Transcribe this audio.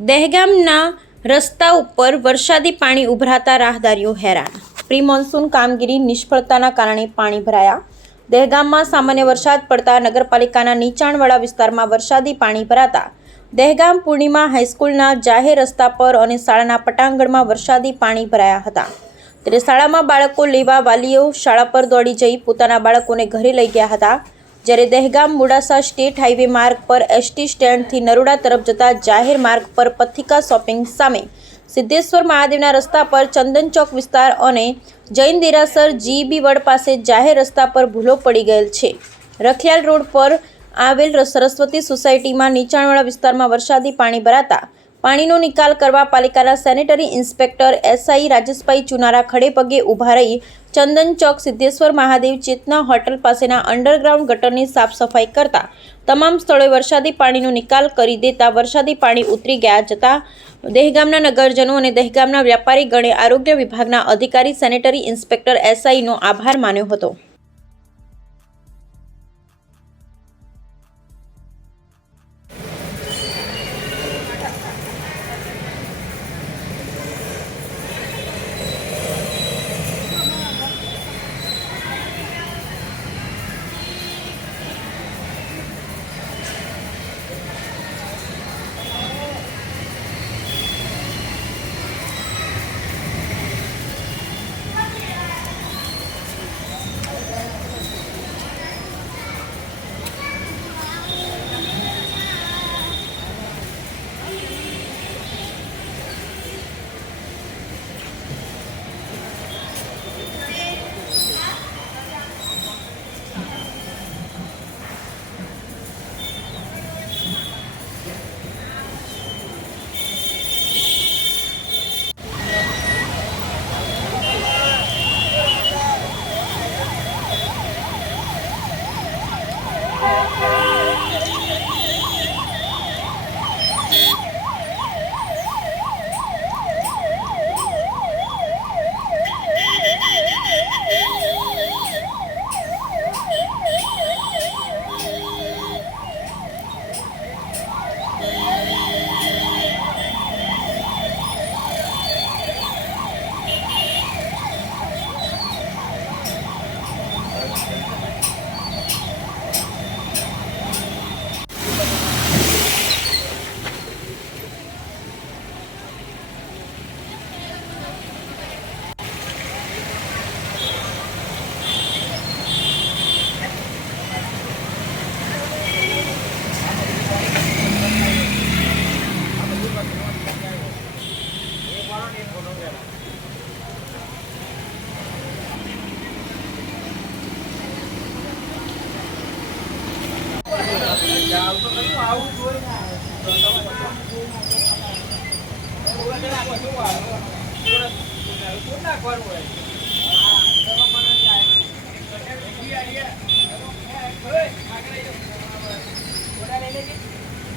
દહેગામના રસ્તા ઉપર વરસાદી પાણી ઉભરાતા રાહદારીઓ હેરાન। પ્રી મોન્સૂન કામગીરી નિષ્ફળતાના કારણે પાણી ભરાયા। દહેગામમાં સામાન્ય વરસાદ પડતા નગરપાલિકાના નીચાણવાળા વિસ્તારમાં વરસાદી પાણી ભરાતા દહેગામ પૂર્ણિમા હાઈસ્કૂલના જાહેર રસ્તા પર અને શાળાના પટાંગણમાં વરસાદી પાણી ભરાયા હતા। ત્યારે શાળામાં બાળકો લેવા વાલીઓ શાળા પર દોડી જઈ પોતાના બાળકોને ઘરે લઈ ગયા હતા। જ્યારે દહેગામ મોડાસા સ્ટેટ હાઈવે માર્ગ પર એસટી સ્ટેન્ડથી નરોડા તરફ જતા જાહેર માર્ગ પર પથિકા શોપિંગ સામે સિદ્ધેશ્વર મહાદેવના રસ્તા પર ચંદન ચોક વિસ્તાર અને જૈન દેરાસર જીબી વડ પાસે જાહેર રસ્તા પર ભૂલો પડી ગયેલ છે। રખિયાલ રોડ પર આવેલ સરસ્વતી સોસાયટીમાં નીચાણવાળા વિસ્તારમાં વરસાદી પાણી ભરાતા પાણીનો નિકાલ કરવા પાલિકાના સેનેટરી ઇન્સ્પેક્ટર એસઆઈ રાજેશભાઈ ચુનારા ખડે પગે ઊભા રહી ચંદન ચોક સિદ્ધેશ્વર મહાદેવ ચેતના હોટલ પાસેના અંડરગ્રાઉન્ડ ગટરની સાફ સફાઈ કરતા તમામ સ્થળોએ વરસાદી પાણીનો નિકાલ કરી દેતા વરસાદી પાણી ઉતરી ગયા જતા દહેગામના નગરજનો અને દહેગામના વ્યાપારીગણે આરોગ્ય વિભાગના અધિકારી સેનેટરી ઇન્સ્પેક્ટર એસઆઈનો આભાર માન્યો હતો।